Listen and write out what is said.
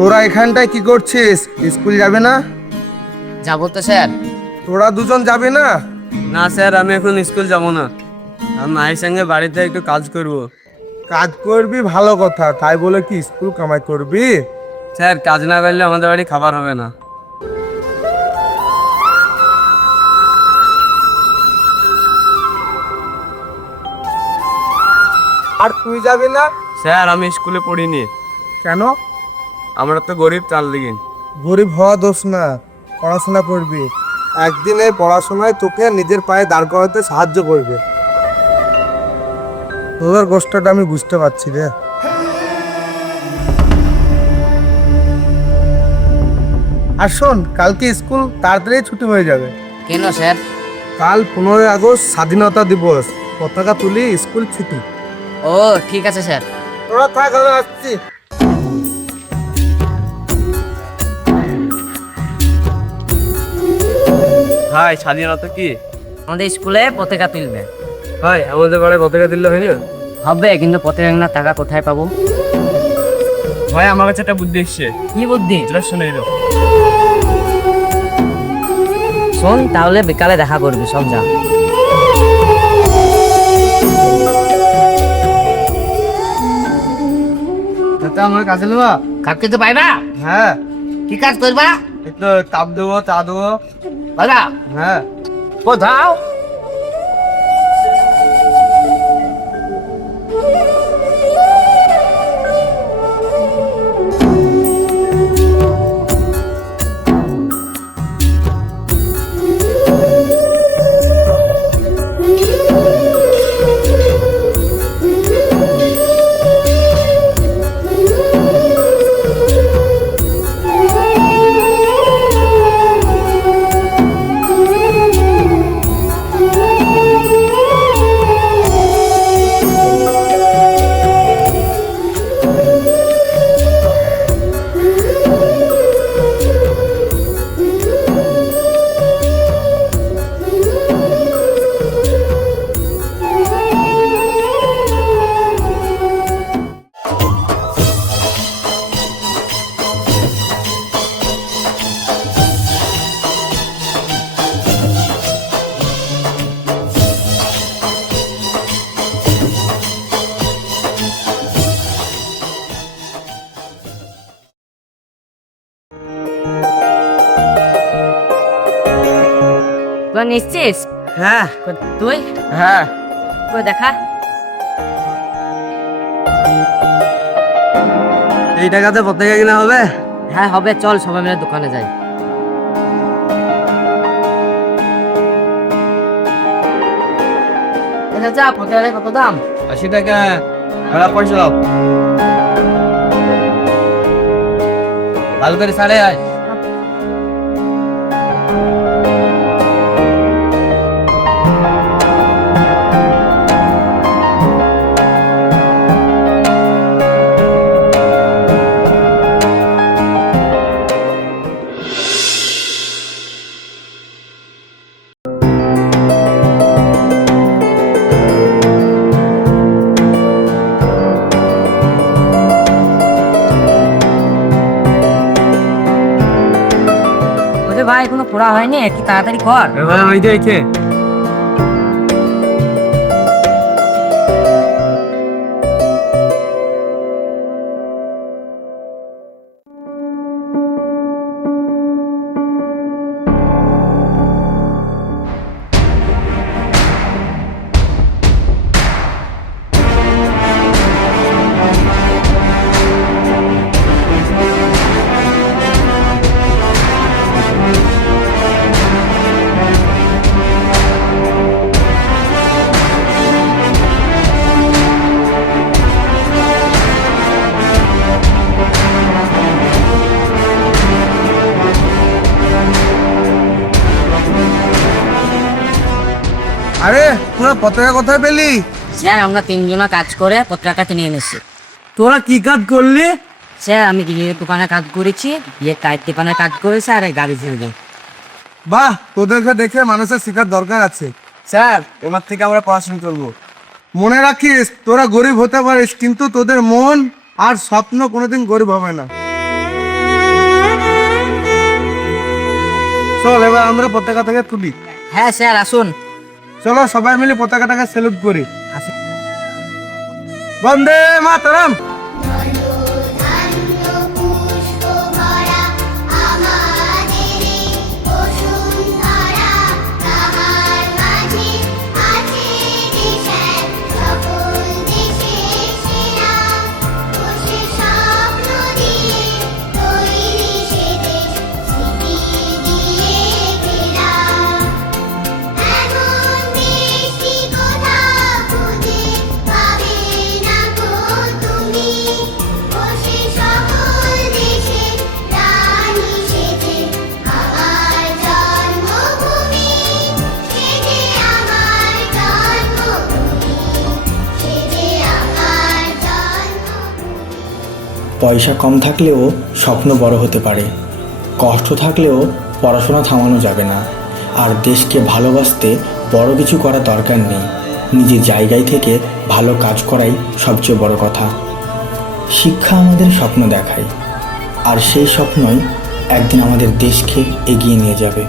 তোরা এখানটায় কি করছিস? স্কুল যাবে না? যাবো তো স্যার। তোরা দুজন যাবে না? না স্যার, আমি এখন স্কুল যাব না। আমি মায়ের সঙ্গে বাড়িতে একটু কাজ করব। কাজ করবি ভালো কথা, তাই বলে কি স্কুল কামাই করবি? স্যার, কাজ না করলে আমাদের বাড়ি খাবার হবে না। আর তুই যাবি না? স্যার, আমি স্কুলে পড়িনি। কেন? আমরা তো গরিব, তার লিগিন। গরিব হওয়া দোষ না, পড়াশোনা করবি। একদিন এই পড়াশোনায় তোকে নিজের পায়ে দাঁড় করাতে সাহায্য করবে। তোদের কষ্টটা আমি বুঝতে পারছি রে। আর শোন, কালকে স্কুল তাড়াতাড়ি ছুটি হয়ে যাবে। কেন স্যার? কাল 15ই আগস্ট স্বাধীনতা দিবস, পতাকা তুলি স্কুল ছুটি। ও ঠিক আছে স্যার। তোরা থাক, আমি আসছি। ভাই, স্বাধীনতা কি? আমাদের স্কুলে পতাকা তুলবে। ভাই, আমাদের বাড়ি পতাকা দিলে হয় না? হবে, কিন্তু পতাকা না টাকা কোথায় পাবো? ভাই, আমার কাছে একটা বুদ্ধি এসছে। কি বুদ্ধি? শুনে এলো। শোন, তাহলে বিকালে দেখা করবি, সব যা। আমার কাছে নেবা? কাজ করতে পারবা? হ্যাঁ। কি কাজ করবা? একটু তাপ দেবো, চা দেবো। পারবা? হ্যাঁ। কোথাও? তুই নিশ্চিস? হ্যাঁ। তুই? হ্যাঁ। তুই দেখা। এই টাকাতে পতাকা কিনা হবে? হ্যাঁ হবে, চল সবাই মিলে দোকানে যাই। যা, পতাকা কত দাম? 80 টাকা। পয়সা দাও। ভালো করে সাড়ে আয়। ভাই কোনো পড়া হয়নি, একটু তাড়াতাড়ি কর। এবার ওই দেখে আরে তোরা পতাকা কোথায় পেলি? স্যার, আমরা তিনজনা কাজ করে পতাকাটা নিয়ে এনেছি। তোরা কি কাজ করলি? স্যার, আমি গিয়ে দোকানে কাজ করেছি, গিয়ে টাইট দোকানে কাজ করেছি, আর এই গাড়ি ঝেড়ে। বাহ, তোদেরকে দেখে মানুষের শেখার দরকার আছে। স্যার, এবার থেকে আমরা পড়াশোনা করবো। মনে রাখিস, তোরা গরিব হতে পারিস, কিন্তু তোদের মন আর স্বপ্ন কোনোদিন গরিব হবে না। চল এবার আমরা পতাকাটাকে তুলি। হ্যাঁ স্যার আসুন। চলো সবাই মিলে পতাকাটাকে স্যালুট করি। বন্দে মাতরম। পয়সা কম থাকলেও স্বপ্ন বড় হতে পারে, কষ্ট থাকলেও পড়াশোনা থামানো যাবে না। আর দেশকে ভালোবাসতে বড় কিছু করার দরকার নেই, নিজের জায়গায় থেকে ভালো কাজ করাই সবচেয়ে বড় কথা। শিক্ষা আমাদের স্বপ্ন দেখায়, আর সেই স্বপ্নই একদিন আমাদের দেশকে এগিয়ে নিয়ে যাবে।